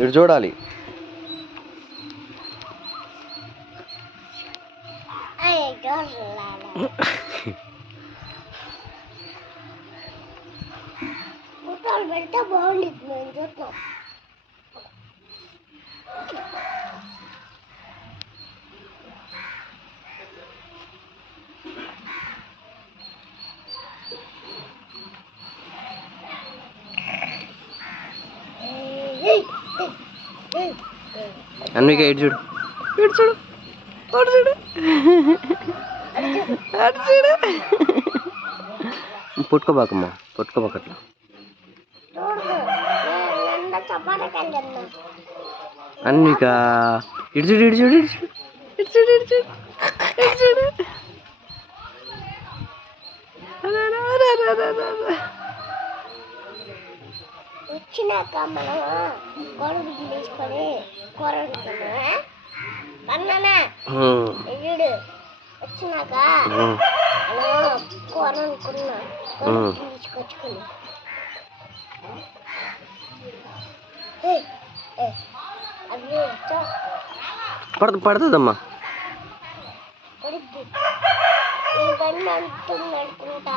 ఇటు చూడాలి. పెడితే బాగుంటుంది మేము చూస్తాం. అన్విక ఇటు చూడు, ఇటు చూడు, అటు చూడు, అటు చూడు. పుట్టుకోబాకమ్మా, పుట్టుకోబాకట్లా. అన్విక ఇటు చూడు, ఇటు చూడు, ఇటు చూడు, ఇటు చూడు, ఇటు చూడు, ఇటు చూడు. వచ్చినాక మనం గొడవ తీసుకొని కూర వండుకున్నా అన్నానా వీడు వచ్చినాక మనం కూర వండుకున్నా తీసుకొచ్చుకుని అది పడుతుందమ్మా. పడుద్ది ఈ బండి అంటుంది అనుకుంటా.